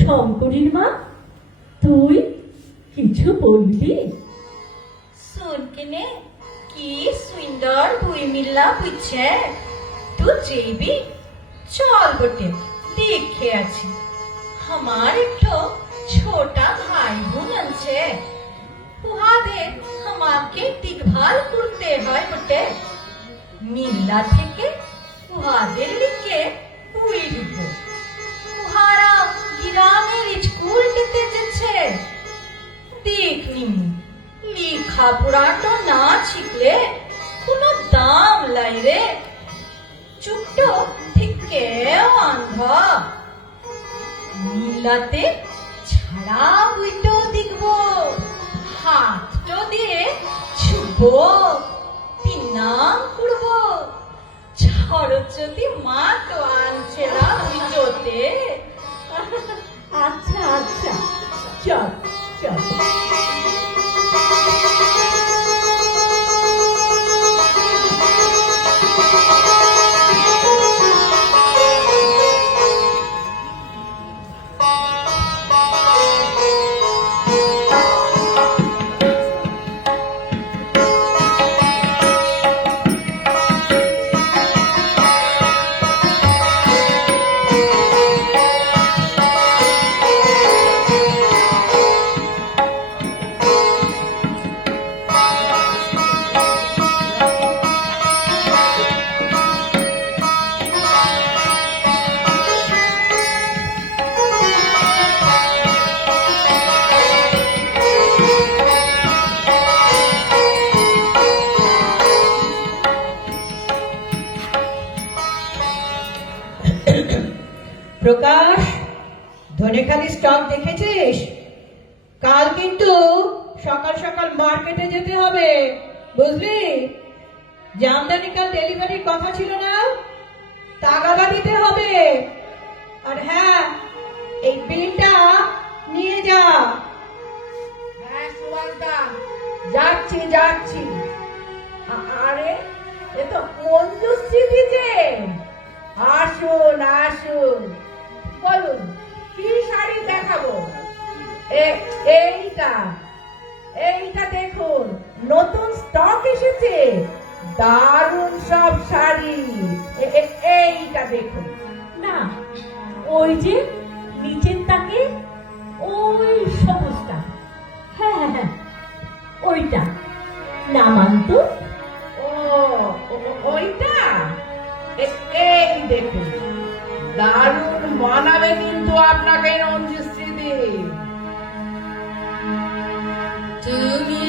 শঙ্করীর মা, তুই কিছু বলবি? सुन के ने की सुंदर हुई मिलना पूछे तू जेबी चल बटे देखे अच्छी हमारे तो छोटा भाई बुनन छे उहादे हमाके देखभाल करते हैं बटे मिलना थे के उहादे लिखे हुई रुको उहारा ग्रामेर स्कूल टेते जेछे देखनी लिखा पढ़ाटा ना शिखले कोनो दाम लाई रे चुपटो थिके आंधा नीलाते छाड़ा बुइटो दिखबो हाथटो दिए छुबो पिनाम कुड़बो सरस्वती मा तो आनछे ना बुइटोते আচ্ছা আচ্ছা, চল চল। প্রকাশ, ধনেখালি স্টক দেখেছিস? কাল কিন্তু সকাল সকাল মার্কেটে যেতে হবে, বুঝলি? জামদানি কাল ডেলিভারির কথা ছিল না, তাগাদা দিতে হবে। আর হ্যাঁ, এই বিলটা নিয়ে যা। হ্যাঁ সুভাষদা, যাচ্ছি যাচ্ছি। আরে এ তো মঞ্জুশ্রী দিছে। আসুন আসুন, বলুন কি শাড়ি দেখাবো? এইটা এইটা দেখুন, নতুন স্টক এসেছে, দারুণ সব শাড়ি। এইটা দেখুন। না, ওই যে নিচের তাকে ওই সবুজটা, হ্যাঁ হ্যাঁ হ্যাঁ ওইটা নামান তো। ও ওইটা এই দেখুন, দারুণ মানাবে কিন্তু আপনাকে রঞ্জিশ্রী দি। তুমি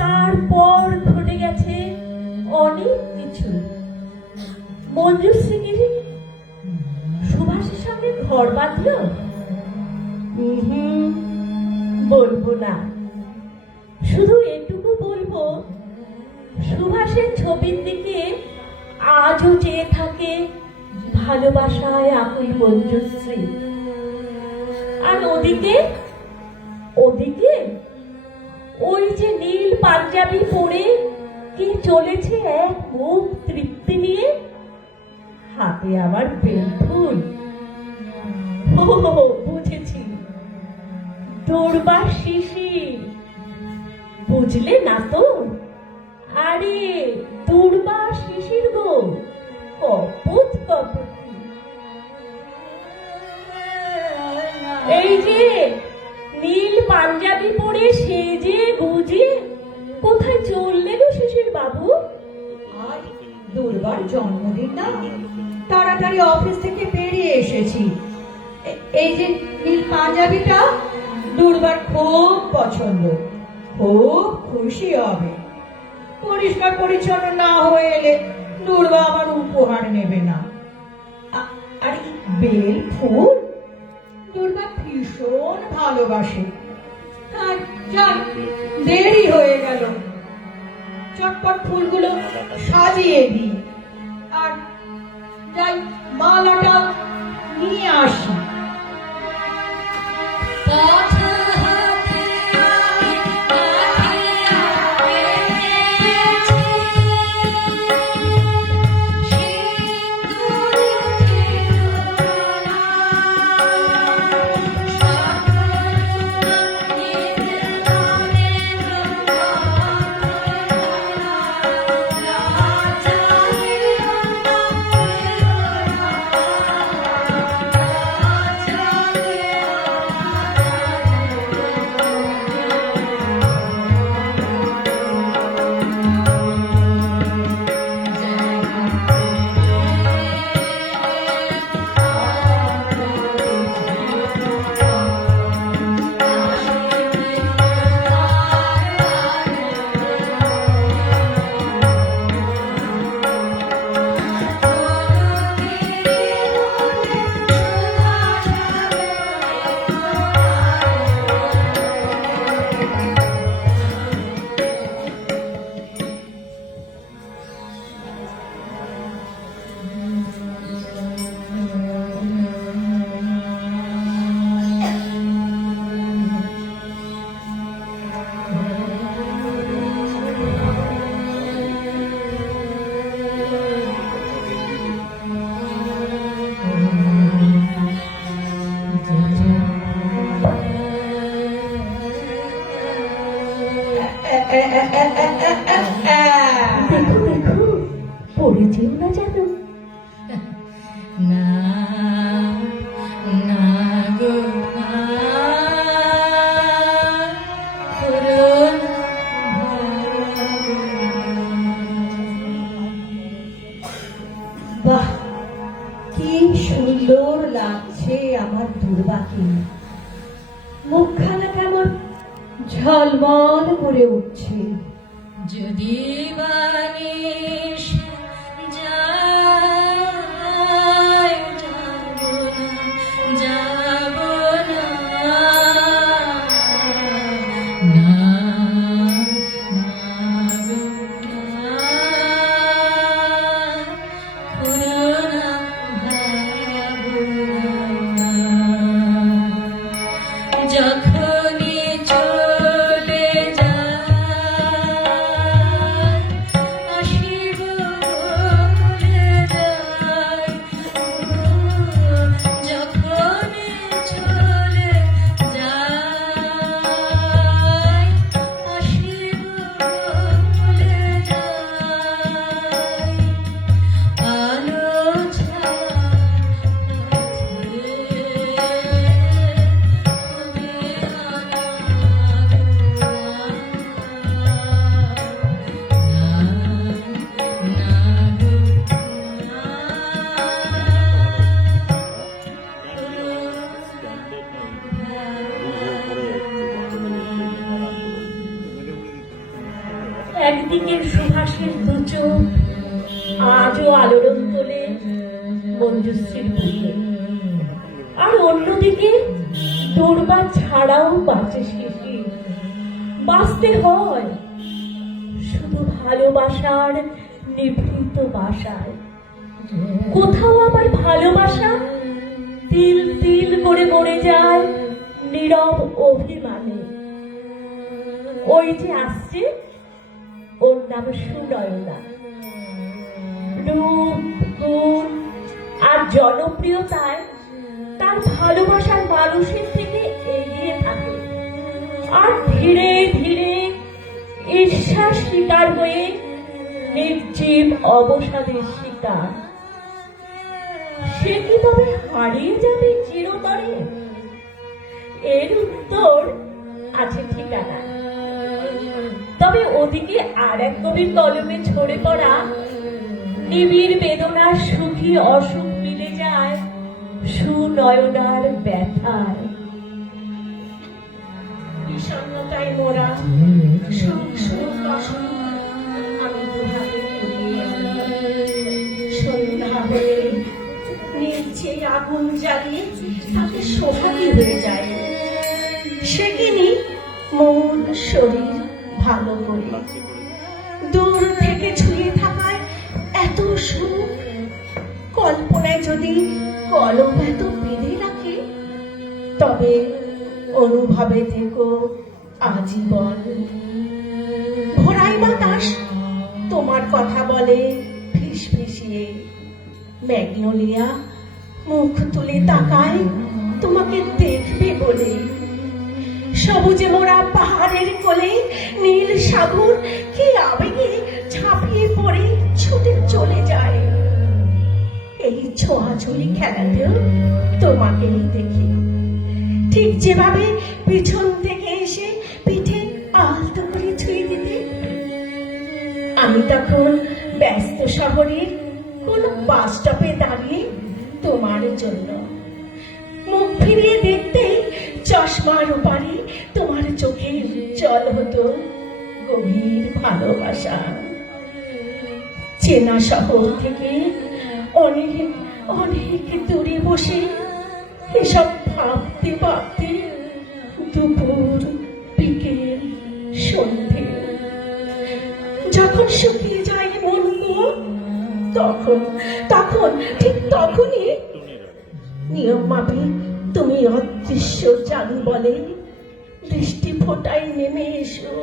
তারপর ঘটে গেছে অনেক কিছু। মঞ্জুশ্রী গিরি সুভাষের সঙ্গে ঘর বাঁধল। বলবো না, শুধু এটুকু বলবো, সুভাষের ছবির দিকে আজও চেয়ে থাকে ভালোবাসায় আকুল মঞ্জুশ্রী। আর ওদিকে ওদিকে ওই যে নীল পাঞ্জাবি পরে কি চলেছে এক মুখ তৃপ্তি নিয়ে, হাতে আবার বেলফুল। ও বুঝেছি, দুর্বার শিশির। বুঝলে না তো? আরে দুর্বার শিশির গো, কপত কপতি। এই যে নীল পাঞ্জাবি পরে সেজে গুজে কোথায় চললে গো শিশির বাবু? আজ দুর্বার জন্মদিন না, তাড়াতাড়ি অফিস থেকে বেরিয়ে এসেছি। এই যে নীল পাঞ্জাবিটা দুর্বার খুব পছন্দ, খুব খুশি হবে। পরিষ্কার পরিচ্ছন্ন না হয়ে এলে দুর্বা আমার উপহার নেবে না। আর বেল ফুল দুর্বা ভীষণ ভালোবাসে। আর যাক, দেরি হয়ে গেল, চটপট ফুলগুলো সাজিয়ে দিই। আর যাই, মালাটা নিয়ে আসি। যেও না জানো। না না গো বাহ, কি সুন্দর লাগছে আমার দুর্বাকে। মুখখানা কেমন ঝলমল করে উঠছে। যদি বানিস যায় যাব না না যখনই চলে যায় আসিব বলে যায় যখনই চলে যায় আসিব বলে যায় আলো একদিকে সুভাষের দু চোখ আজও আলোড়ন তোলে মঞ্জুশ্রীর বুকে, আর অন্যদিকে দুর্বা ছাড়াও বাঁচে শিশির। বাঁচতে হয় শুধু ভালোবাসার নিভৃত বাসায়। কোথাও আমার ভালোবাসা তিল তিল করে মরে যায় নীরব অভিমানে। ওই যে আসছে, ওর নাম সুনয়না। রূপ, গুণ আর জনপ্রিয়তায় তার ভালোবাসার মানুষের থেকে এগিয়ে থাকে, আর ধীরে ধীরে ঈর্ষার শিকার হয়ে নির্জীব অবসাদের শিকার। সে কি তবে হারিয়ে যাবে চিরতরে? এর উত্তর আছে ঠিকানা। তবে ওদিকে আর এক কবির কলমে ঝরে পড়া নিবিড় বেদনার সুখী অসুখ মিলে যায় সুনয়নার ব্যথায়। বিষণ্ণতায় মোরা সংসার কষ্ট আমি দুহাতে কুড়িয়ে আনি। সন্ধ্যা হয়ে নিচে আগুন জ্বালিয়ে তাকে সোহাগী হয়ে যায়। সে কিনি মন শরীর ভালো করে। দূর থেকে ছুঁয়ে থাকায় এত সুখ, কল্পনায় যদি কলম এত বেঁধে রাখে, তবে অনুভবে থেকো আজীবন। ভোরাই বাতাস তোমার কথা বলে ফিস ফিসিয়ে। ম্যাগনোলিয়া মুখ তুলে তাকায় তোমাকে দেখবে বলে। সবুজে মোড়া পাহাড়ের কোলে নীল সাগর কি আবেগে ঝাঁপিয়ে পড়ে ছুটে চলে যায়। এই ছোঁয়াছুঁয়ি খেলাতেও তোমাকেই দেখি, ঠিক যেভাবে পিছন থেকে এসে পিঠে আলতো করে ছুঁয়ে দিতে। আমি তখন ব্যস্ত শহরের কোন বাস স্টপে দাঁড়িয়ে তোমার জন্য মুখ ফিরিয়ে দেখতে চশমার ওপারে তোমার চোখে জল হতো গভীর ভালোবাসা। চেনা শহর থেকে অনেক অনেক দূরে বসে এসব ভাবতে ভাবতে দুপুর, বিকেল, সন্ধে যখন শুকিয়ে যায় মনগুলো, তখন তখন ঠিক তখনই নিয়ম মাফিক তুমি অদৃশ্য জাদু বলে দৃষ্টি ফোটায় নেমে এসো।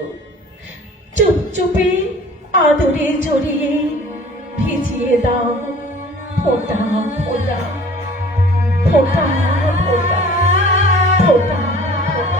চুপ চুপে আদরে জড়িয়ে ভিজিয়ে দাও ফোঁটা ফোঁটা ফোঁটা ফোঁটা ফোঁটা ফোঁটা।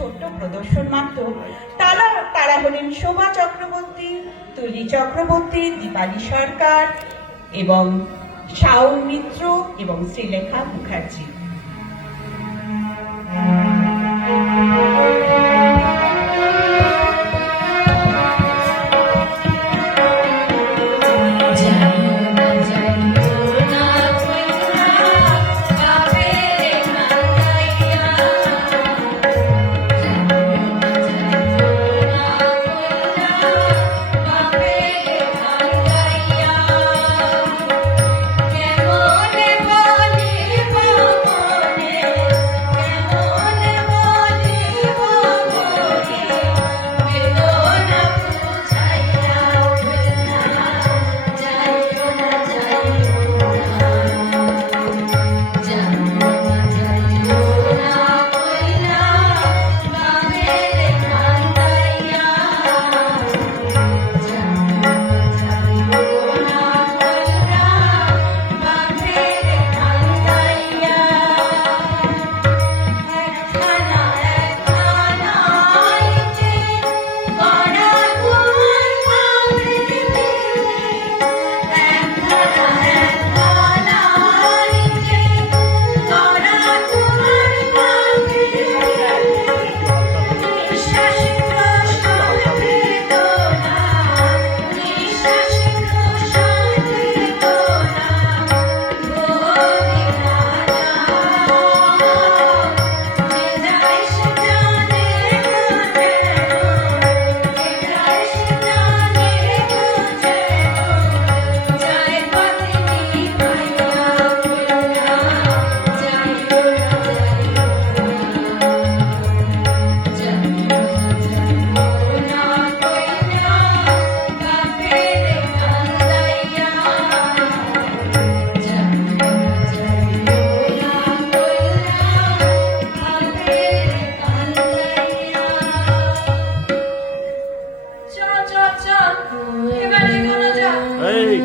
ছোট্ট প্রদর্শন মাত্র। তারা হলেন শোভা চক্রবর্তী, তুলি চক্রবর্তী, দীপালি সরকার এবং শাওন মিত্র এবং শ্রীলেখা মুখার্জি।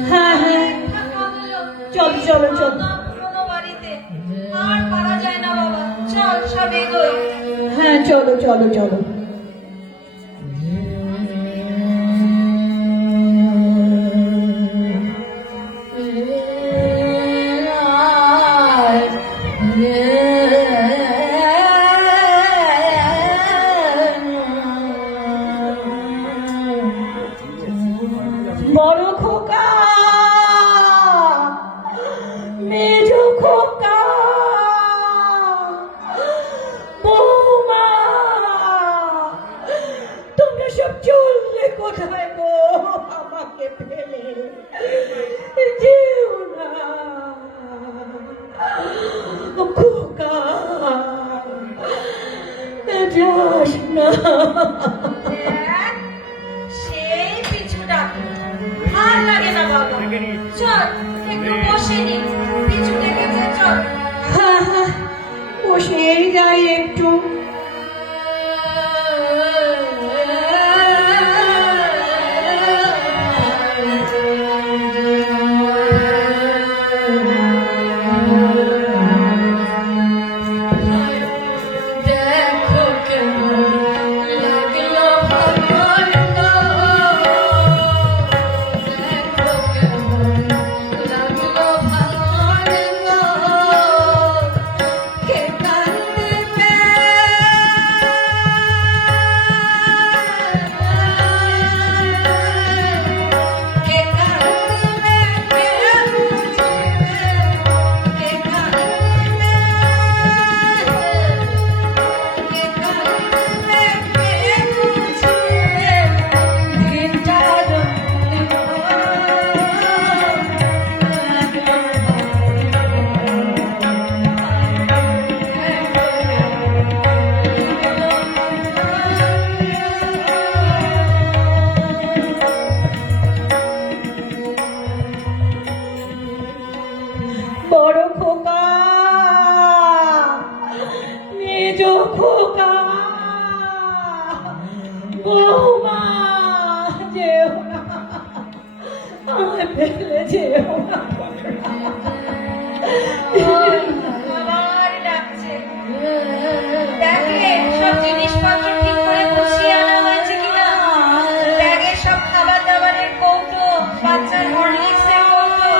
হ্যাঁ হ্যাঁ, চল চলো চল। আর পারা যায় না বাবা, চল সব এগোই। হ্যাঁ চলো চলো চলো। বড় খোকা, মেজ খোকা, বৌমা, তোমরা সব চললে কোথায় গো আমাকে ফেলে? যেও না খোকা, যাস না। সেই পিছু ডাকে, আর লাগে না বাবা, চল একটু বসে নি, পিছু ডেকেছে, চল। হ্যাঁ হ্যাঁ, বসেই যাই একটু। দেখো কেমন লাগলো ভগবান গো, দেখো কেমন লাগলো ভগবান গো, কে কাঁদবে কে কাঁদবে কে বুঝবে, কে কাঁদবে বড় খোকা, মেজ খোকা, বৌমা, যেও না, আমায় ফেলে যেও না। আবার ডাকছে, দেখলে সব জিনিসপত্র ঠিক করে গুছিয়ে আনা হয়েছে কিনা, ব্যাগে সব খাবার দাবারের কৌটো, বাচ্চার হরলিক্সের কৌটো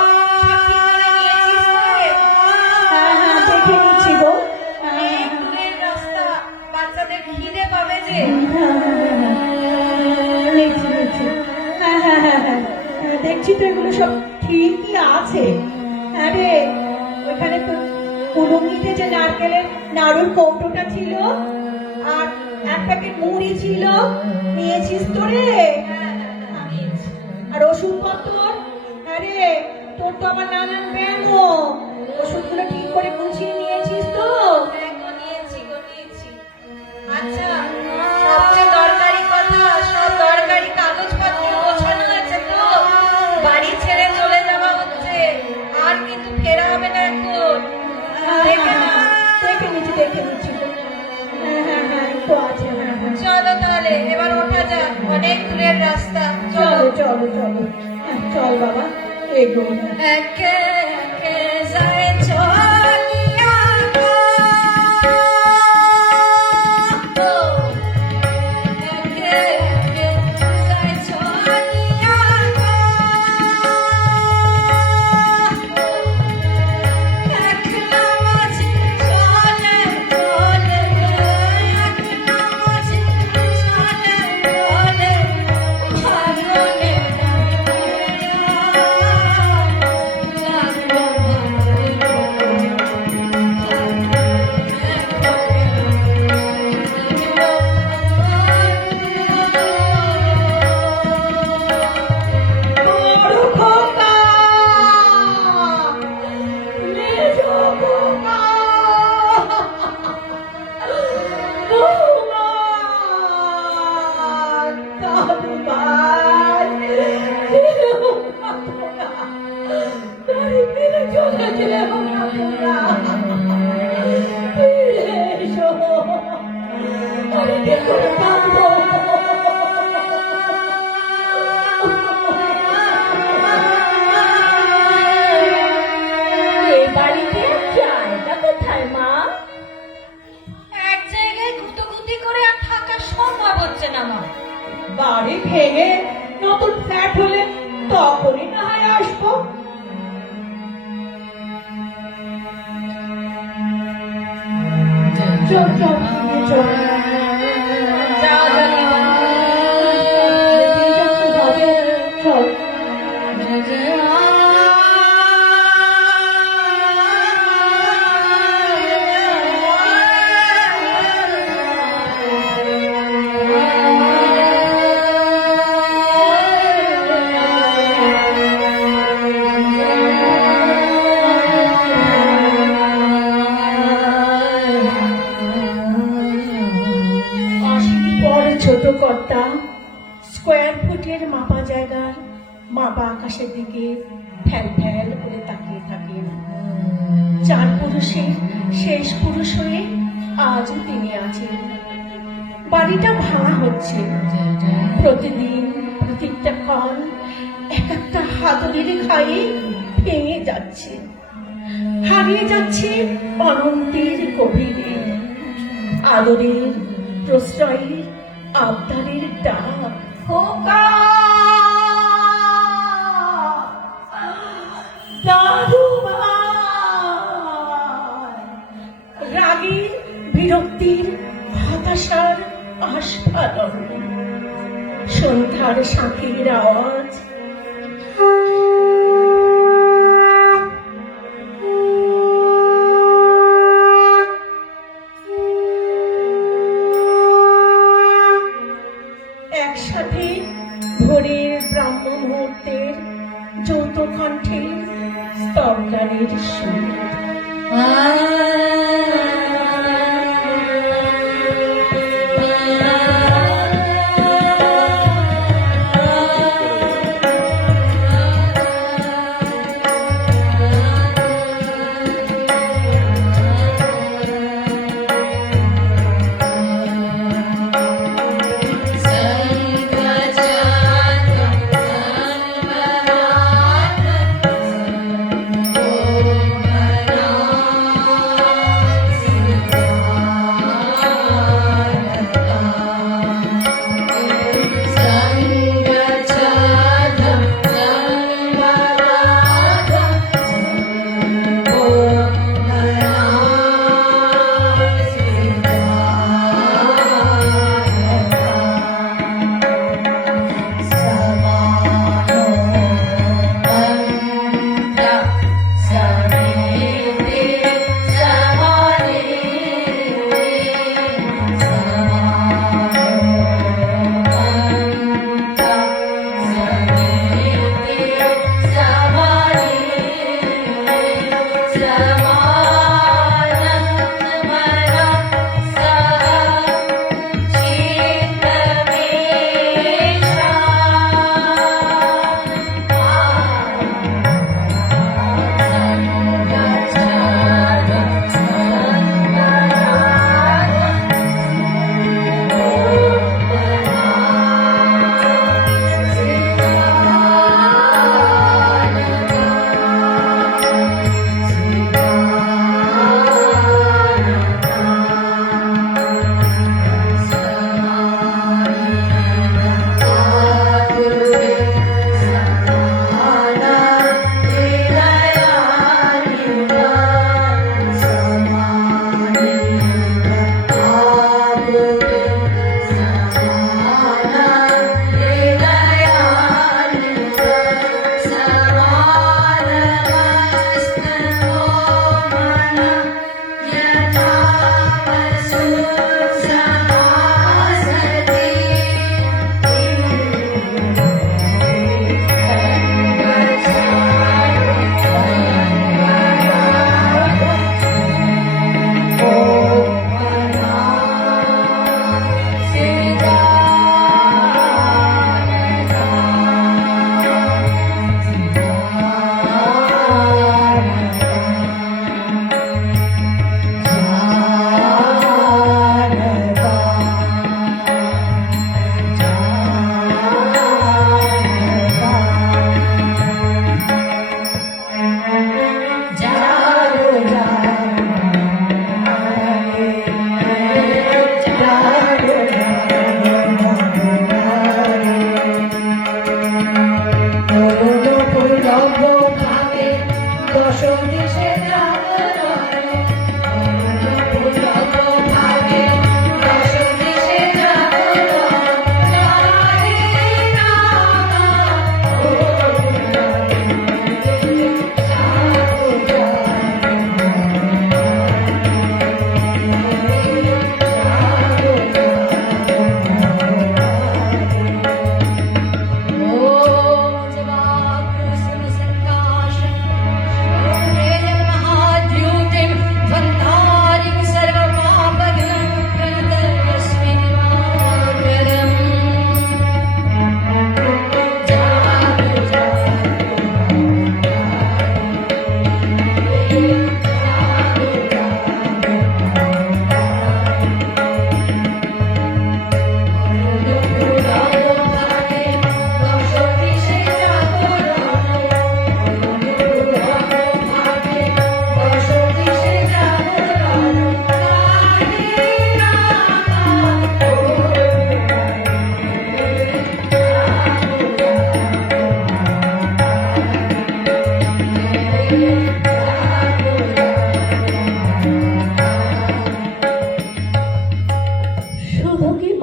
সব ঠিক করে নিয়েছিস তো রে? হ্যাঁ, দেখে নিচ্ছি গো। অনেক দূরের রাস্তা, বাচ্চাদের খিদে পাবে যে। দেখছি দেখছি। হ্যাঁ, দেখছি তো এগুলো সব ঠিকই আছে। আরে ওইখানে তো কুলুঙ্গিতে যে নারকেলের নাড়ুর কৌটোটা ছিল আর এক প্যাকেট মুড়ি ছিল, নিয়েছিস তো রে? নিয়েছি। আর ওষুধপত্র? আরে তোর তো আমার নানান ব্যায়াম, ওষুধগুলো ঠিক করে গুছিয়ে নিয়েছিস তো? হ্যাঁ গো, নিয়েছি গো, নিয়েছি। আচ্ছা, সবচেয়ে দরকারি কথা, সব দরকারি কাগজপত্র গোছানো হয়েছে তো? বাড়ি ছেড়ে চলে যাওয়া হচ্ছে, আর কিন্তু ফেরা হবে না এখন। দেখে না? দেখে নিচ্ছি তো। হ্যাঁ, তো আছে। চলো তাহলে এবার ওঠা যাক, অনেক দূরের রাস্তা। চলো চলো। চলো চলো। চল বাবা, এগো। একে একে যায় চলিয়া গো। একে একে যায় চলিয়া গো। একলা মাঝি চলে চলে, একলা মাঝি চলে চলে, ভাগনে বড় খোকা, মেজো খোকা, বৌমা, দাদু ভাই, যেও না তোরা, বাড়ি ফিরে চলে যেও না তোরা, ফিরে এসো, আরে কি করে কাঁদবো? এই বাড়িতে জায়গা কোথায় মা? এক জায়গায় গুটোগুটি করে আর থাকা সম্ভব হচ্ছে না মা। বাড়ি ভেঙে নতুন ফ্ল্যাট হলে তখনই না হয় আসবো। চল চল চল। যাও জানিবা। চল। অশীতি পর ছোট কর্তা স্কোয়ার ফুটের মাপা জায়গার মাপা আকাশের দিকে ফ্যাল ফ্যাল করে তাকিয়ে থাকেন। চার পুরুষের শেষ পুরুষ হয়ে আজও তিনি আছেন। বাড়িটা ভাঙা হচ্ছে, প্রতিদিন প্রত্যেকটা ক্ষণ এক একটা হাতুড়ির খায়ে ভেঙে যাচ্ছে, হারিয়ে যাচ্ছে অনন্তের গভীরে। আদরের প্রশ্রয়ের আবদারের ডাক, খোকা, দাদু ভাই, রাগের বিরক্তির হতাশার আস্ফালন, সন্ধ্যার শাঁখের আওয়াজ, একসাথে ভোরের ব্রাহ্ম মুহূর্তের যৌথ কণ্ঠের স্তবগানের সুর। Oh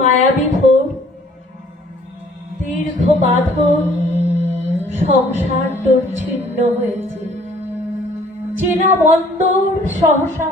মায়াবী ভোর, দীর্ঘ বাঁধন, সংসার তোর ছিন্ন হয়েছে, চেনা বন্দর সহসা